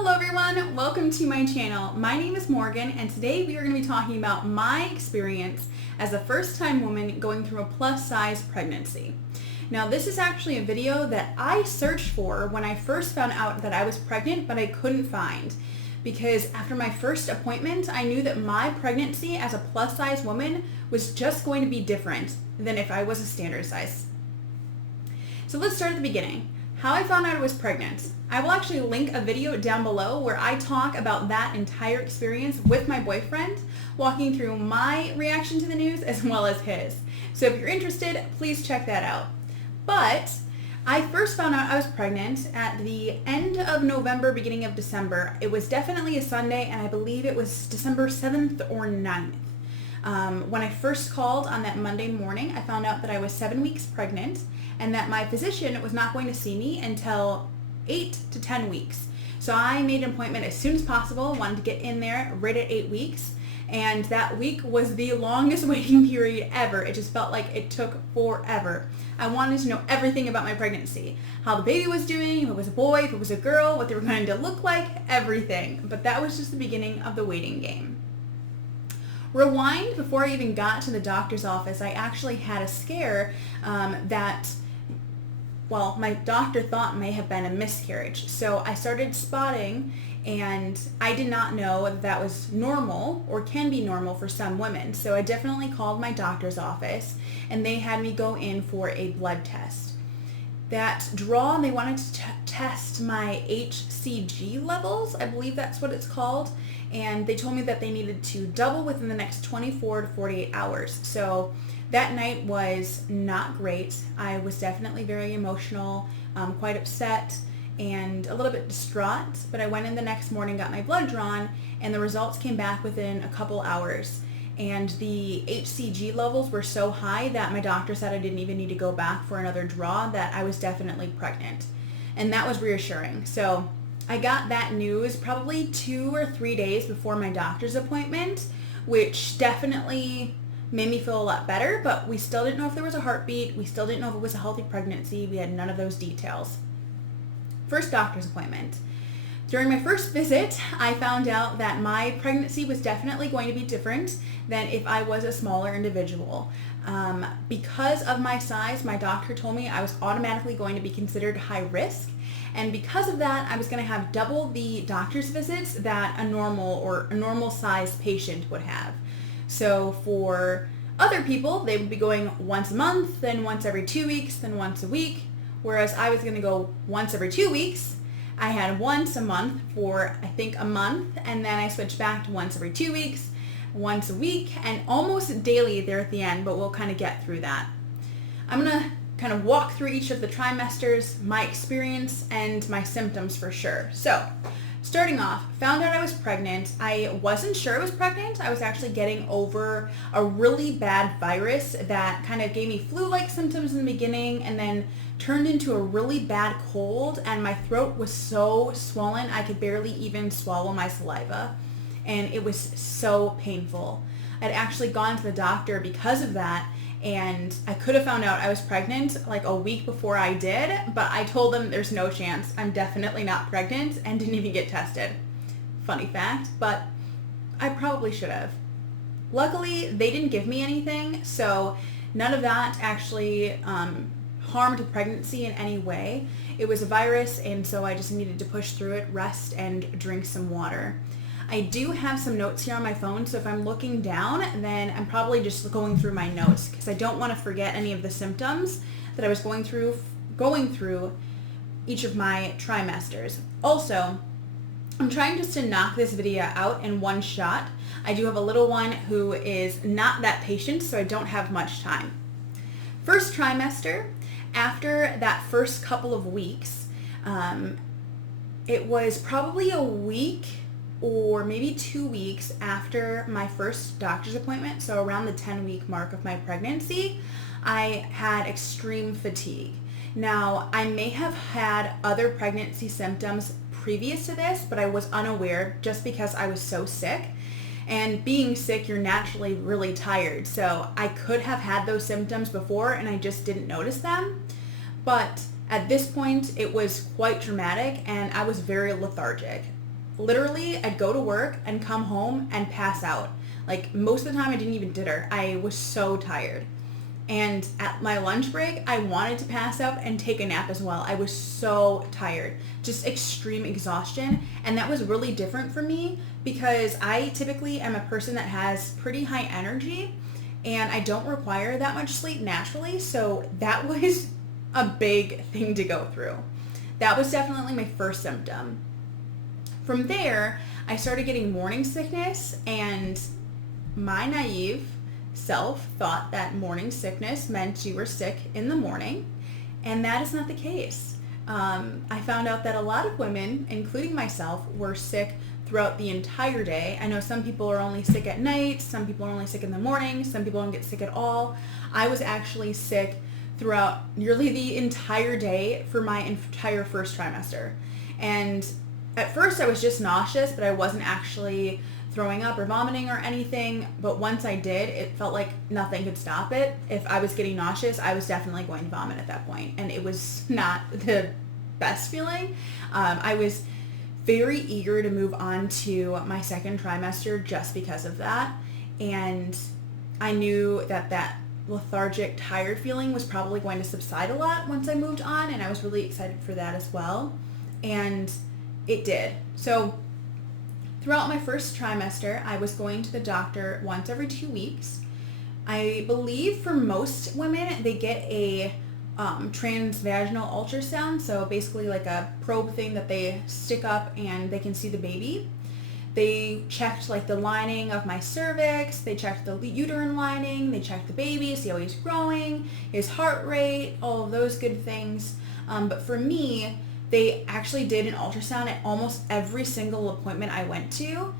Hello everyone, welcome to my channel. My name is Morgan and today we are going to be talking about my experience as a first-time woman going through a plus-size pregnancy. Now this is actually a video that I searched for when I first found out that I was pregnant, but I couldn't find. Because after my first appointment, I knew that my pregnancy as a plus-size woman was just going to be different than if I was a standard size. So let's start at the beginning. How I found out I was pregnant. I will actually link a video down below where I talk about that entire experience with my boyfriend, walking through my reaction to the news as well as his. So if you're interested, please check that out. But I first found out I was pregnant at the end of November, beginning of December. It was definitely a Sunday, and I believe it was December 7th or 9th. When I first called on that Monday morning, I found out that I was 7 weeks pregnant and that my physician was not going to see me until 8 to 10 weeks. So I made an appointment as soon as possible, wanted to get in there right at 8 weeks. And that week was the longest waiting period ever. It just felt like it took forever. I wanted to know everything about my pregnancy. How the baby was doing, if it was a boy, if it was a girl, what they were going to look like, everything. But that was just the beginning of the waiting game. Rewind, before I even got to the doctor's office, I actually had a scare well, my doctor thought may have been a miscarriage. So I started spotting, and I did not know that that was normal or can be normal for some women. So I definitely called my doctor's office, and they had me go in for a blood test. That draw, they wanted to test my HCG levels, I believe that's what it's called, and they told me that they needed to double within the next 24 to 48 hours. So that night was not great. I was definitely very emotional, quite upset, and a little bit distraught, but I went in the next morning, got my blood drawn, and the results came back within a couple hours. And the HCG levels were so high that my doctor said I didn't even need to go back for another draw, that I was definitely pregnant. And that was reassuring. So I got that news probably 2 or 3 days before my doctor's appointment, which definitely made me feel a lot better, but we still didn't know if there was a heartbeat. We still didn't know if it was a healthy pregnancy. We had none of those details. First doctor's appointment. During my first visit, I found out that my pregnancy was definitely going to be different than if I was a smaller individual. Because of my size, my doctor told me I was automatically going to be considered high risk. And because of that, I was going to have double the doctor's visits that a normal sized patient would have. So for other people, they would be going once a month, then once every 2 weeks, then once a week. Whereas I was going to go once every 2 weeks. I had once a month for, I think, a month, and then I switched back to once every 2 weeks, once a week, and almost daily there at the end, but we'll kind of get through that. I'm going to kind of walk through each of the trimesters, my experience, and my symptoms for sure. So, starting off, found out I was pregnant. I wasn't sure I was pregnant. I was actually getting over a really bad virus that kind of gave me flu-like symptoms in the beginning and then turned into a really bad cold, and my throat was so swollen I could barely even swallow my saliva, and it was so painful. I'd actually gone to the doctor because of that, and I could have found out I was pregnant like a week before I did, but I told them there's no chance. I'm definitely not pregnant, and didn't even get tested. Funny fact, but I probably should have. Luckily, they didn't give me anything, so none of that actually harmed pregnancy in any way. It was a virus, and so I just needed to push through it, rest, and drink some water. I do have some notes here on my phone, so if I'm looking down, then I'm probably just going through my notes because I don't want to forget any of the symptoms that I was going through each of my trimesters. Also, I'm trying just to knock this video out in one shot. I do have a little one who is not that patient, so I don't have much time. First trimester, after that first couple of weeks, it was probably a week or maybe 2 weeks after my first doctor's appointment, so around the 10-week mark of my pregnancy, I had extreme fatigue. Now, I may have had other pregnancy symptoms previous to this, but I was unaware just because I was so sick. And being sick, you're naturally really tired. So I could have had those symptoms before and I just didn't notice them. But at this point, it was quite dramatic and I was very lethargic. literally, I'd go to work and come home and pass out. Like, most of the time I didn't even dinner. I was so tired. And at my lunch break, I wanted to pass out and take a nap as well. I was so tired, just extreme exhaustion. And that was really different for me because I typically am a person that has pretty high energy and I don't require that much sleep naturally. So that was a big thing to go through. That was definitely my first symptom. From there, I started getting morning sickness, and my naive self thought that morning sickness meant you were sick in the morning, and that is not the case. I found out that a lot of women, including myself, were sick throughout the entire day. I know some people are only sick at night, some people are only sick in the morning, some people don't get sick at all. I was actually sick throughout nearly the entire day for my entire first trimester. And at first I was just nauseous, but I wasn't actually throwing up or vomiting or anything. But once I did, it felt like nothing could stop it. If I was getting nauseous, I was definitely going to vomit at that point. And it was not the best feeling. I was very eager to move on to my second trimester just because of that. And I knew that that lethargic, tired feeling was probably going to subside a lot once I moved on. And I was really excited for that as well. And it did. So throughout my first trimester, I was going to the doctor once every 2 weeks. I believe for most women, they get a transvaginal ultrasound. So basically like a probe thing that they stick up and they can see the baby. They checked like the lining of my cervix. They checked the uterine lining. They checked the baby, see how he's growing, his heart rate, all of those good things. But for me, they actually did an ultrasound at almost every single appointment I went to,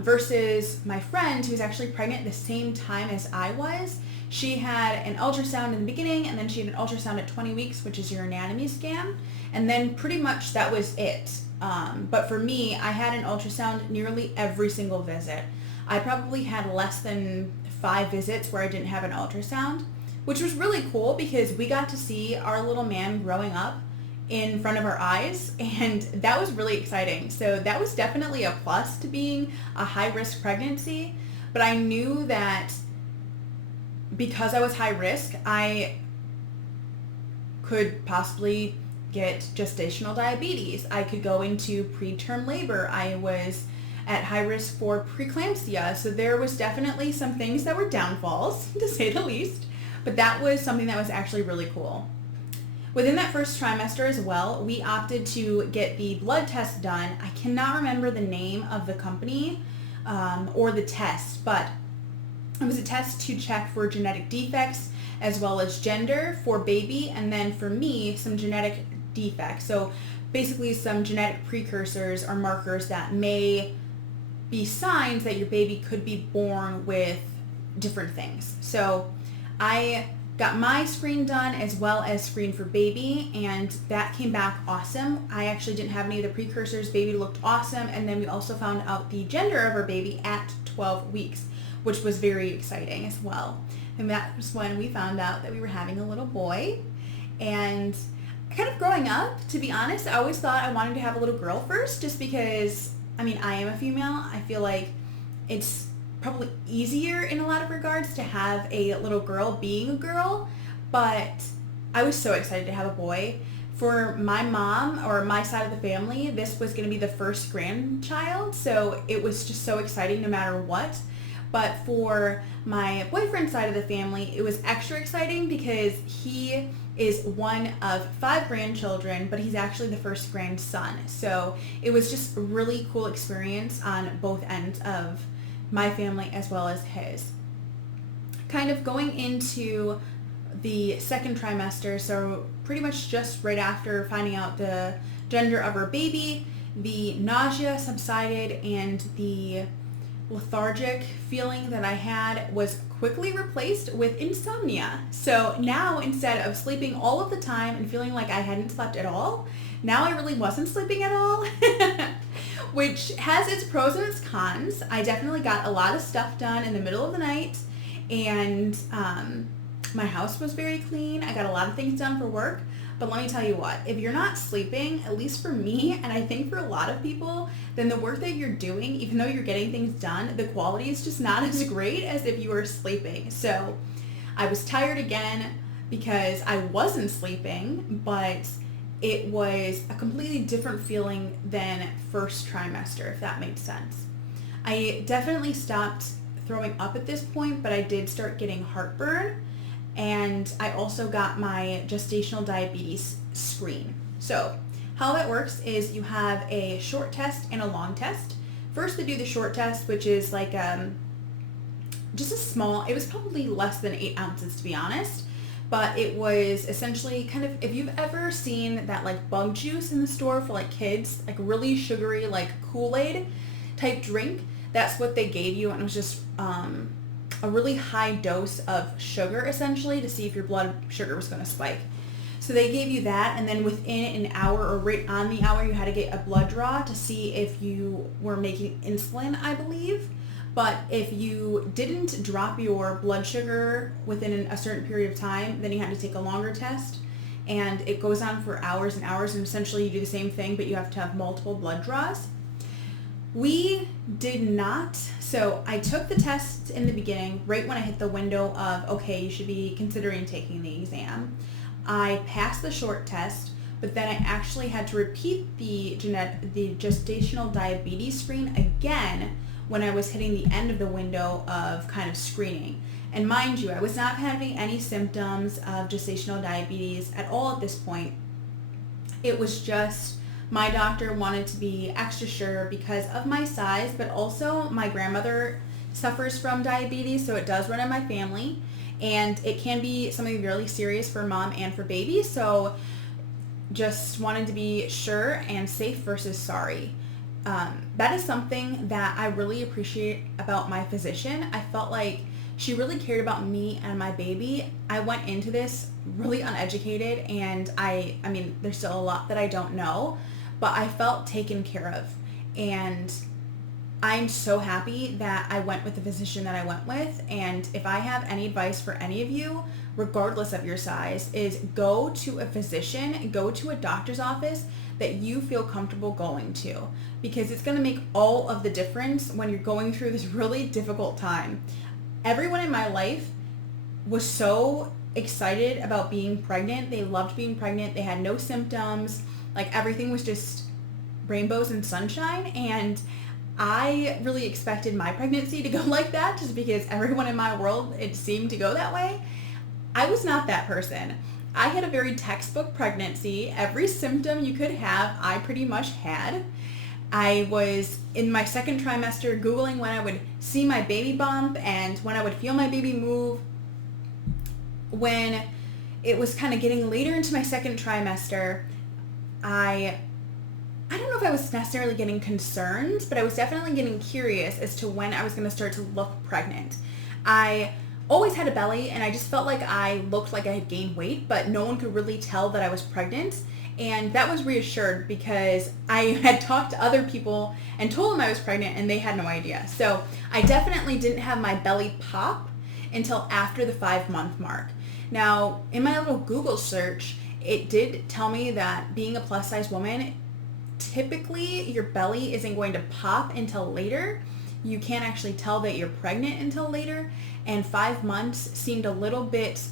versus my friend who was actually pregnant at the same time as I was. She had an ultrasound in the beginning, and then she had an ultrasound at 20 weeks, which is your anatomy scan. And then pretty much that was it. But for me, I had an ultrasound nearly every single visit. I probably had less than 5 visits where I didn't have an ultrasound, which was really cool because we got to see our little man growing up in front of our eyes, and that was really exciting. So that was definitely a plus to being a high-risk pregnancy. But I knew that because I was high risk, I could possibly get gestational diabetes. I could go into preterm labor. I was at high risk for preeclampsia. So there was definitely some things that were downfalls, to say the least. But that was something that was actually really cool. Within that first trimester as well, we opted to get the blood test done. I cannot remember the name of the company or the test, but it was a test to check for genetic defects as well as gender for baby, and then for me, some genetic defects. So basically some genetic precursors or markers that may be signs that your baby could be born with different things. So I got my screen done as well as screen for baby, and that came back awesome. I actually didn't have any of the precursors. Baby looked awesome. And then we also found out the gender of our baby at 12 weeks, which was very exciting as well. And that was when we found out that we were having a little boy. And kind of growing up, to be honest, I always thought I wanted to have a little girl first, just because, I mean, I am a female. I feel like it's probably easier in a lot of regards to have a little girl being a girl, but I was so excited to have a boy. For my mom, or my side of the family, this was going to be the first grandchild, so it was just so exciting no matter what. But for my boyfriend's side of the family, it was extra exciting because he is one of 5 grandchildren, but he's actually the first grandson. So it was just a really cool experience on both ends of my family as well as his. Kind of going into the second trimester, so pretty much just right after finding out the gender of our baby, the nausea subsided and the lethargic feeling that I had was quickly replaced with insomnia. So now, instead of sleeping all of the time and feeling like I hadn't slept at all, now I really wasn't sleeping at all. Which has its pros and its cons. I definitely got a lot of stuff done in the middle of the night, and my house was very clean. I got a lot of things done for work, but let me tell you what, if you're not sleeping, at least for me, and I think for a lot of people, then the work that you're doing, even though you're getting things done, the quality is just not as great as if you were sleeping. So I was tired again because I wasn't sleeping, but it was a completely different feeling than first trimester, if that makes sense. I definitely stopped throwing up at this point, but I did start getting heartburn, and I also got my gestational diabetes screen. So how that works is you have a short test and a long test. First they do the short test, which is like just a small, it was probably less than 8 ounces to be honest, but it was essentially kind of, if you've ever seen that like bug juice in the store for like kids, like really sugary, like Kool-Aid type drink, that's what they gave you, and it was just a really high dose of sugar essentially to see if your blood sugar was going to spike. So they gave you that, and then within an hour or right on the hour you had to get a blood draw to see if you were making insulin, I believe. But if you didn't drop your blood sugar within a certain period of time, then you had to take a longer test, and it goes on for hours and hours, and essentially you do the same thing, but you have to have multiple blood draws. We did not. So I took the test in the beginning, right when I hit the window of, okay, you should be considering taking the exam. I passed the short test, but then I actually had to repeat the gestational diabetes screen again when I was hitting the end of the window of kind of screening. And mind you, I was not having any symptoms of gestational diabetes at all at this point. It was just my doctor wanted to be extra sure because of my size, but also my grandmother suffers from diabetes, so it does run in my family, and it can be something really serious for mom and for baby, so just wanted to be sure and safe versus sorry. That is something that I really appreciate about my physician. I felt like she really cared about me and my baby. I went into this really uneducated, and I mean, there's still a lot that I don't know, but I felt taken care of. And I'm so happy that I went with the physician that I went with. And if I have any advice for any of you, regardless of your size, is go to a physician, go to a doctor's office that you feel comfortable going to, because it's going to make all of the difference when you're going through this really difficult time. Everyone in my life was so excited about being pregnant. They loved being pregnant. They had no symptoms. Like, everything was just rainbows and sunshine, and I really expected my pregnancy to go like that just because everyone in my world, it seemed to go that way. I was not that person. I had a very textbook pregnancy. Every symptom you could have, I pretty much had. I was in my second trimester Googling when I would see my baby bump and when I would feel my baby move. When it was kind of getting later into my second trimester, I don't know if I was necessarily getting concerned, but I was definitely getting curious as to when I was going to start to look pregnant. I always had a belly, and I just felt like I looked like I had gained weight, but no one could really tell that I was pregnant. And that was reassured because I had talked to other people and told them I was pregnant, and they had no idea. So I definitely didn't have my belly pop until after the 5-month mark. Now, in my little Google search, it did tell me that being a plus size woman, typically your belly isn't going to pop until later. You can't actually tell that you're pregnant until later, and 5 months seemed a little bit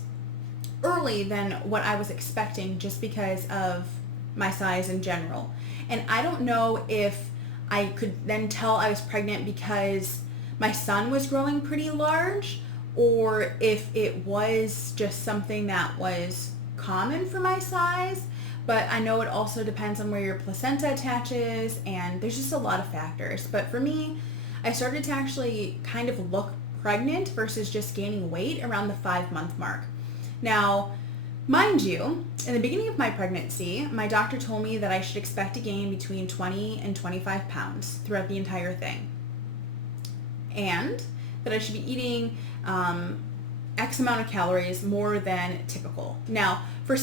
early than what I was expecting just because of my size in general. And I don't know if I could then tell I was pregnant because my son was growing pretty large, or if it was just something that was common for my size. But I know it also depends on where your placenta attaches, and there's just a lot of factors. But for me, I started to actually kind of look pregnant versus just gaining weight around the 5-month mark. Now, mind you, in the beginning of my pregnancy, my doctor told me that I should expect to gain between 20 and 25 pounds throughout the entire thing. And that I should be eating X amount of calories more than typical. Now, for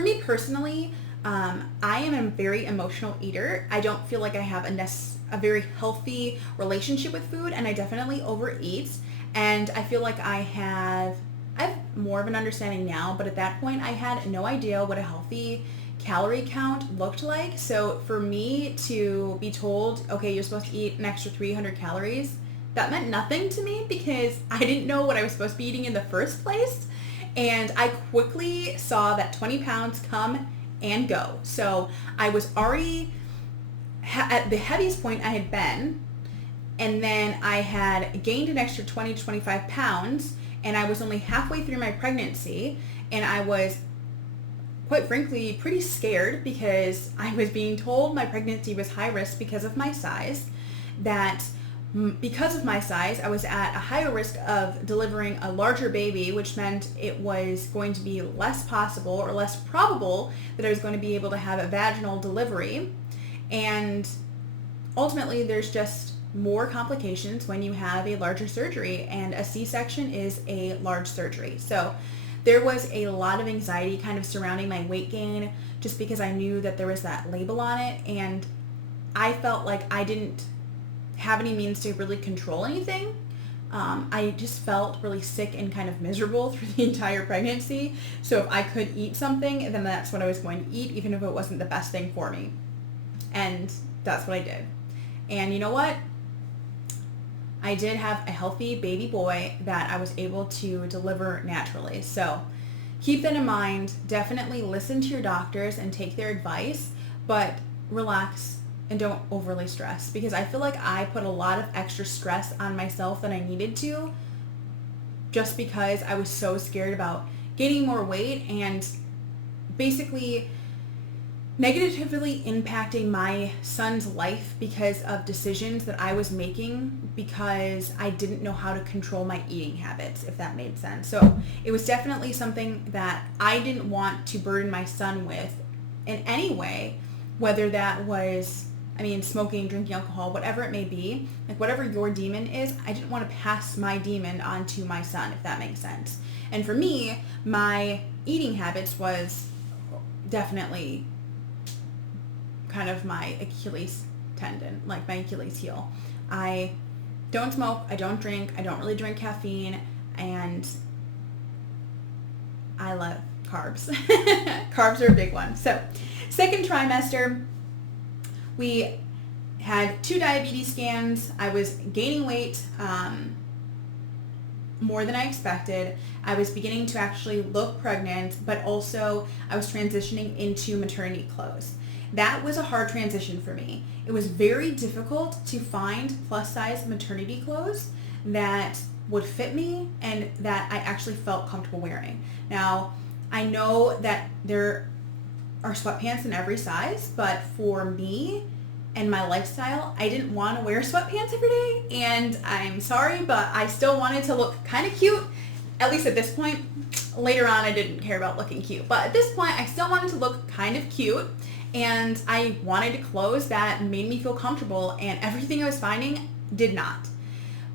me personally, I am a very emotional eater. I don't feel like I have a very healthy relationship with food, and I definitely overeat. And I feel like I have I have more of an understanding now, but at that point I had no idea what a healthy calorie count looked like. So for me to be told, okay, you're supposed to eat an extra 300 calories, that meant nothing to me because I didn't know what I was supposed to be eating in the first place. And I quickly saw that 20 pounds come and go. So I was already at the heaviest point I had been, and then I had gained an extra 20 to 25 pounds, and I was only halfway through my pregnancy, and I was, quite frankly, pretty scared because I was being told my pregnancy was high risk because of my size, that because of my size, I was at a higher risk of delivering a larger baby, which meant it was going to be less possible or less probable that I was going to be able to have a vaginal delivery. And ultimately, there's just more complications when you have a larger surgery, and a C-section is a large surgery. So there was a lot of anxiety kind of surrounding my weight gain just because I knew that there was that label on it, and I felt like I didn't have any means to really control anything. I just felt really sick and kind of miserable through the entire pregnancy. So if I could eat something, then that's what I was going to eat, even if it wasn't the best thing for me. And that's what I did. And you know what? I did have a healthy baby boy that I was able to deliver naturally. So keep that in mind. Definitely listen to your doctors and take their advice, but relax and don't overly stress, because I feel like I put a lot of extra stress on myself than I needed to just because I was so scared about gaining more weight and basically negatively impacting my son's life because of decisions that I was making because I didn't know how to control my eating habits, if that made sense. So it was definitely something that I didn't want to burden my son with in any way, whether that was, smoking, drinking alcohol, whatever it may be, like whatever your demon is, I didn't want to pass my demon on to my son, if that makes sense. And for me, my eating habits was definitely kind of my Achilles tendon, like my Achilles heel. I don't smoke, I don't drink, I don't really drink caffeine, and I love carbs. Carbs are a big one. So, second trimester, we had 2 diabetes scans. I was gaining weight more than I expected. I was beginning to actually look pregnant, but also I was transitioning into maternity clothes. That was a hard transition for me. It was very difficult to find plus size maternity clothes that would fit me and that I actually felt comfortable wearing. Now, I know that there are sweatpants in every size, but for me and my lifestyle, I didn't want to wear sweatpants every day, and I'm sorry, but I still wanted to look kind of cute, at least at this point. Later on, I didn't care about looking cute, but at this point, I still wanted to look kind of cute, and I wanted clothes that made me feel comfortable, and everything I was finding did not.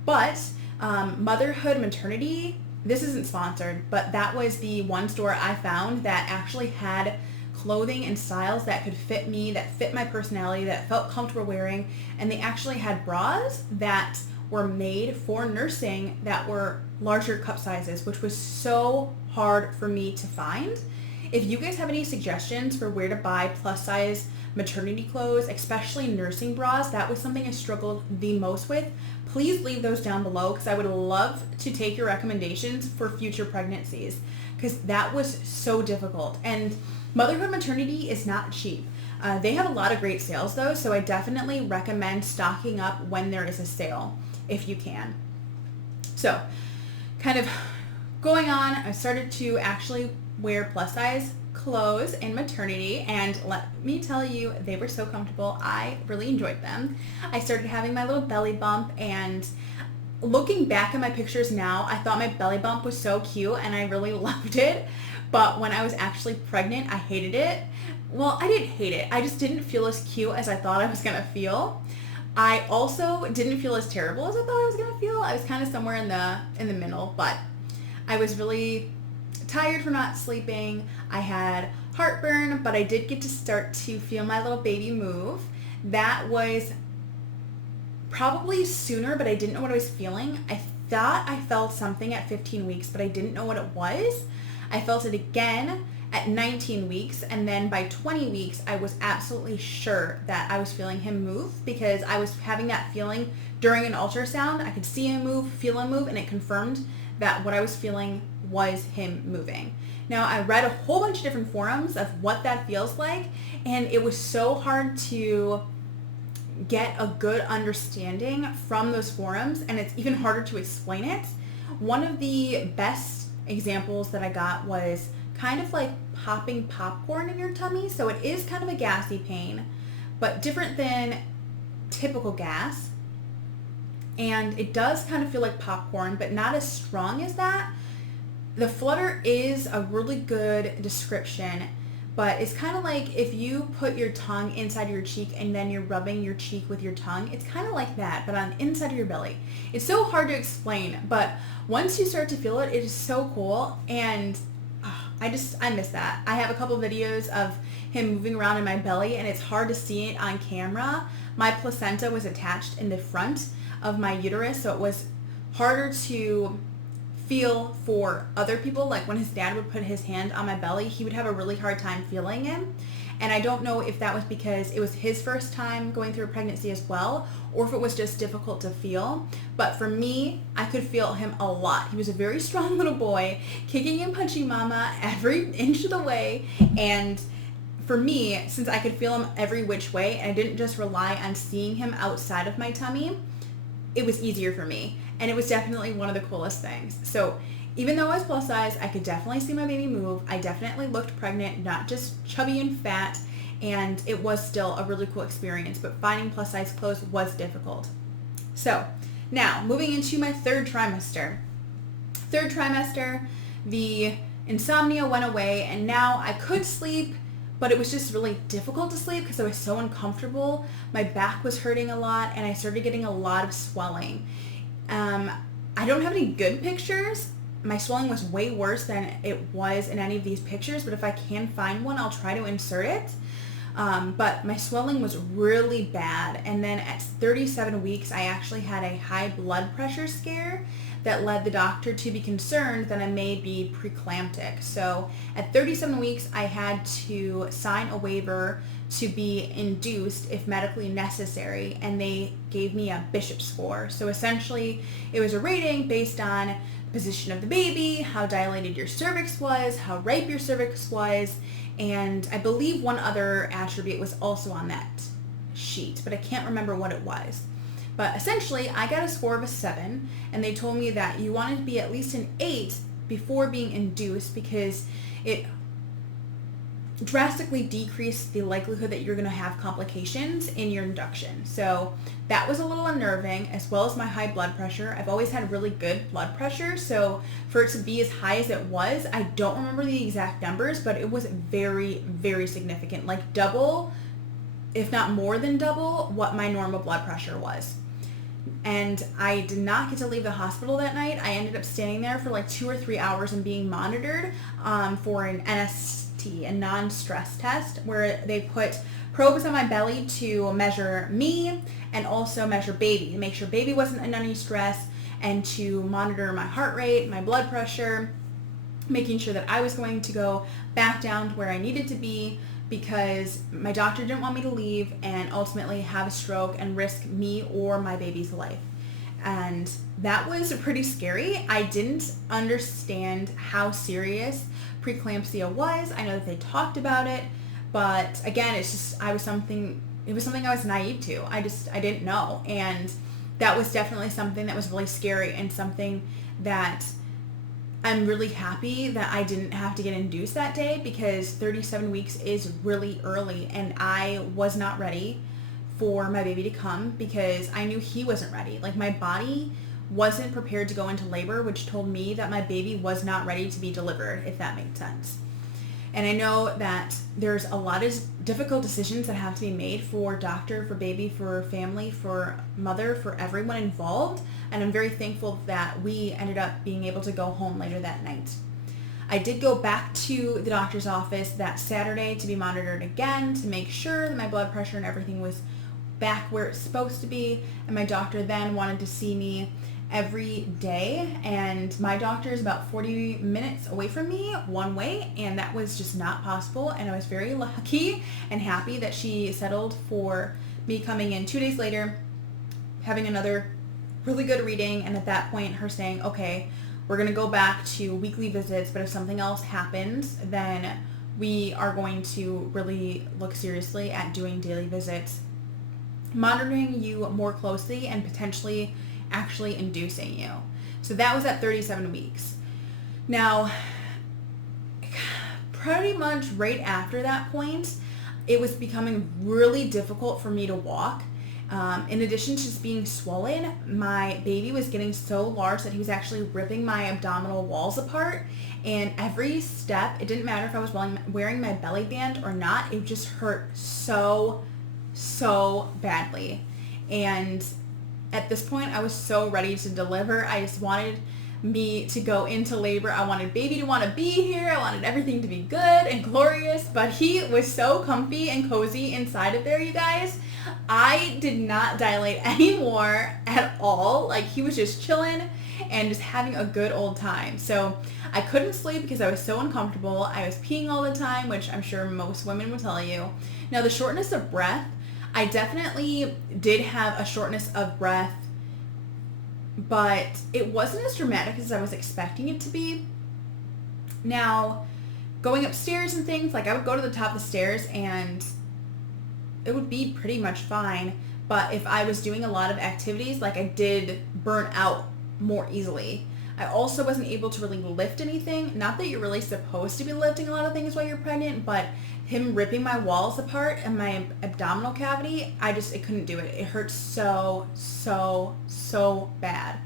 But Motherhood Maternity, this isn't sponsored, but that was the one store I found that actually had clothing and styles that could fit me, that fit my personality, that felt comfortable wearing, and they actually had bras that were made for nursing that were larger cup sizes, which was so hard for me to find. If you guys have any suggestions for where to buy plus size maternity clothes, especially nursing bras, that was something I struggled the most with. Please leave those down below because I would love to take your recommendations for future pregnancies, because that was so difficult. And Motherhood Maternity is not cheap. They have a lot of great sales though, so I definitely recommend stocking up when there is a sale if you can. So kind of going on, I started to actually wear plus size clothes in maternity, and let me tell you, they were so comfortable. I really enjoyed them. I started having my little belly bump, and looking back at my pictures now, I thought my belly bump was so cute and I really loved it. But when I was actually pregnant, I hated it. Well, I didn't hate it. I just didn't feel as cute as I thought I was going to feel. I also didn't feel as terrible as I thought I was going to feel. I was kind of somewhere in the middle, but I was really tired from not sleeping. I had heartburn, but I did get to start to feel my little baby move. That was probably sooner, but I didn't know what I was feeling. I thought I felt something at 15 weeks, but I didn't know what it was. I felt it again at 19 weeks, and then by 20 weeks, I was absolutely sure that I was feeling him move, because I was having that feeling during an ultrasound. I could see him move, feel him move, and it confirmed that what I was feeling was him moving. Now, I read a whole bunch of different forums of what that feels like, and it was so hard to get a good understanding from those forums, and it's even harder to explain it. One of the best examples that I got was kind of like popping popcorn in your tummy. So it is kind of a gassy pain, but different than typical gas. And it does kind of feel like popcorn, but not as strong as that. The flutter is a really good description, but it's kind of like if you put your tongue inside your cheek and then you're rubbing your cheek with your tongue. It's kind of like that, but on the inside of your belly. It's so hard to explain, but once you start to feel it, it is so cool. And I miss that. I have a couple videos of him moving around in my belly, and it's hard to see it on camera. My placenta was attached in the front of my uterus, so it was harder to feel for other people. Like when his dad would put his hand on my belly, he would have a really hard time feeling him. And I don't know if that was because it was his first time going through a pregnancy as well, or if it was just difficult to feel. But for me, I could feel him a lot. He was a very strong little boy, kicking and punching mama every inch of the way. And for me, since I could feel him every which way, and I didn't just rely on seeing him outside of my tummy, it was easier for me. And it was definitely one of the coolest things. So even though I was plus size, I could definitely see my baby move. I definitely looked pregnant, not just chubby and fat, and it was still a really cool experience, but finding plus size clothes was difficult. So now moving into my third trimester. Third trimester, the insomnia went away, and now I could sleep, but it was just really difficult to sleep because I was so uncomfortable. My back was hurting a lot, and I started getting a lot of swelling. I don't have any good pictures. My swelling was way worse than it was in any of these pictures, but if I can find one, I'll try to insert it. But my swelling was really bad. And then at 37 weeks, I actually had a high blood pressure scare that led the doctor to be concerned that I may be preeclamptic. So at 37 weeks, I had to sign a waiver to be induced if medically necessary, and they gave me a Bishop score. So essentially, it was a rating based on the position of the baby, how dilated your cervix was, how ripe your cervix was, and I believe one other attribute was also on that sheet, but I can't remember what it was. But essentially, I got a score of a 7, and they told me that you wanted to be at least an 8 before being induced because it drastically decreased the likelihood that you're going to have complications in your induction. So that was a little unnerving, as well as my high blood pressure. I've always had really good blood pressure, so for it to be as high as it was, I don't remember the exact numbers, but it was very, very significant, like double, if not more than double, what my normal blood pressure was. And I did not get to leave the hospital that night. I ended up staying there for like 2 or 3 hours and being monitored for an NST, a non-stress test, where they put probes on my belly to measure me and also measure baby, to make sure baby wasn't in any stress, and to monitor my heart rate, my blood pressure, making sure that I was going to go back down to where I needed to be, because my doctor didn't want me to leave and ultimately have a stroke and risk me or my baby's life. And that was pretty scary. I didn't understand how serious preeclampsia was. I know that they talked about it, but again, it was something I was naive to. I didn't know. And that was definitely something that was really scary, and something that I'm really happy that I didn't have to get induced that day, because 37 weeks is really early, and I was not ready for my baby to come because I knew he wasn't ready. Like, my body wasn't prepared to go into labor, which told me that my baby was not ready to be delivered, if that makes sense. And I know that there's a lot of difficult decisions that have to be made for doctor, for baby, for family, for mother, for everyone involved. And I'm very thankful that we ended up being able to go home later that night. I did go back to the doctor's office that Saturday to be monitored again to make sure that my blood pressure and everything was back where it's supposed to be. And my doctor then wanted to see me every day, and my doctor is about 40 minutes away from me one way, and that was just not possible. And I was very lucky and happy that she settled for me coming in 2 days later, having another really good reading, and at that point her saying, okay, we're going to go back to weekly visits, but if something else happens, then we are going to really look seriously at doing daily visits, monitoring you more closely, and potentially actually inducing you. So that was at 37 weeks. Now, pretty much right after that point, it was becoming really difficult for me to walk. In addition to just being swollen, my baby was getting so large that he was actually ripping my abdominal walls apart. And every step, it didn't matter if I was wearing my belly band or not, it just hurt so badly. And at this point, I was so ready to deliver. I just wanted me to go into labor. I wanted baby to want to be here. I wanted everything to be good and glorious, but he was so comfy and cozy inside of there, you guys. I did not dilate anymore at all. Like, he was just chilling and just having a good old time. So I couldn't sleep because I was so uncomfortable. I was peeing all the time, which I'm sure most women will tell you. Now, the shortness of breath, I definitely did have a shortness of breath, but it wasn't as dramatic as I was expecting it to be. Now, going upstairs and things, like I would go to the top of the stairs and it would be pretty much fine, but if I was doing a lot of activities, like I did burn out more easily. I also wasn't able to really lift anything. Not that you're really supposed to be lifting a lot of things while you're pregnant, but him ripping my walls apart and my abdominal cavity, I couldn't do it. It hurt so bad.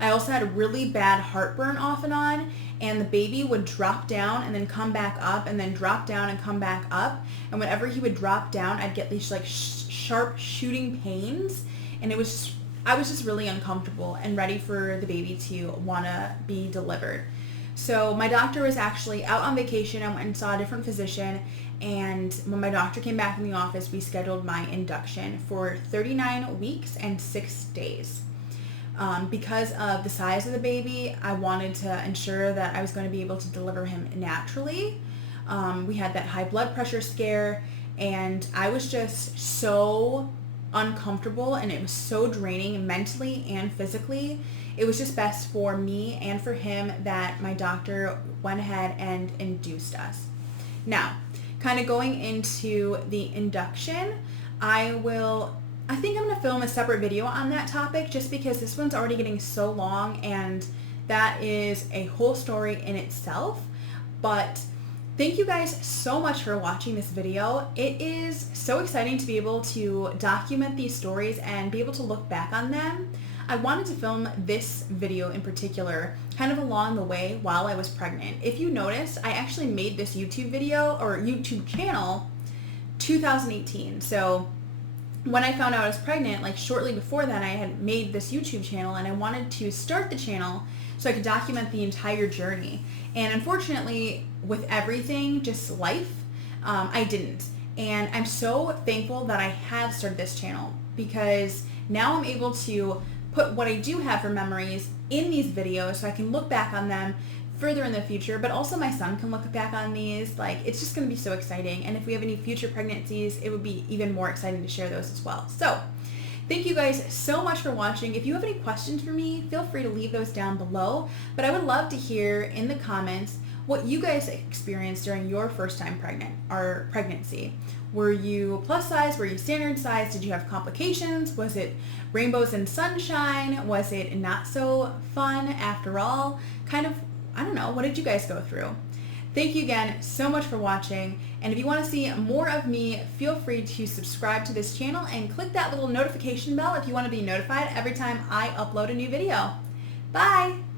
I also had really bad heartburn off and on, and the baby would drop down and then come back up and then drop down and come back up. And whenever he would drop down, I'd get these like sharp shooting pains, and I was just really uncomfortable and ready for the baby to want to be delivered. So my doctor was actually out on vacation. I went and saw a different physician, and when my doctor came back in the office, we scheduled my induction for 39 weeks and 6 days. Because of the size of the baby, I wanted to ensure that I was going to be able to deliver him naturally. We had that high blood pressure scare, and I was just so uncomfortable, and it was so draining mentally and physically. It was just best for me and for him that my doctor went ahead and induced us. Now, kind of going into the induction, I think I'm going to film a separate video on that topic just because this one's already getting so long, and that is a whole story in itself. But thank you guys so much for watching this video. It is so exciting to be able to document these stories and be able to look back on them. I wanted to film this video in particular kind of along the way while I was pregnant. If you noticed, I actually made this YouTube video or YouTube channel 2018. So when I found out I was pregnant, like shortly before that, I had made this YouTube channel, and I wanted to start the channel so I could document the entire journey. And unfortunately, with everything, just life, I didn't. And I'm so thankful that I have started this channel, because now I'm able to put what I do have for memories in these videos so I can look back on them further in the future, but also my son can look back on these. Like, it's just going to be so exciting. And if we have any future pregnancies, it would be even more exciting to share those as well. So thank you guys so much for watching. If you have any questions for me, feel free to leave those down below. But I would love to hear in the comments what you guys experienced during your first time pregnancy. Were you plus size? Were you standard size? Did you have complications? Was it rainbows and sunshine? Was it not so fun after all? Kind of, I don't know, what did you guys go through? Thank you again so much for watching, and if you want to see more of me, feel free to subscribe to this channel and click that little notification bell if you want to be notified every time I upload a new video. Bye!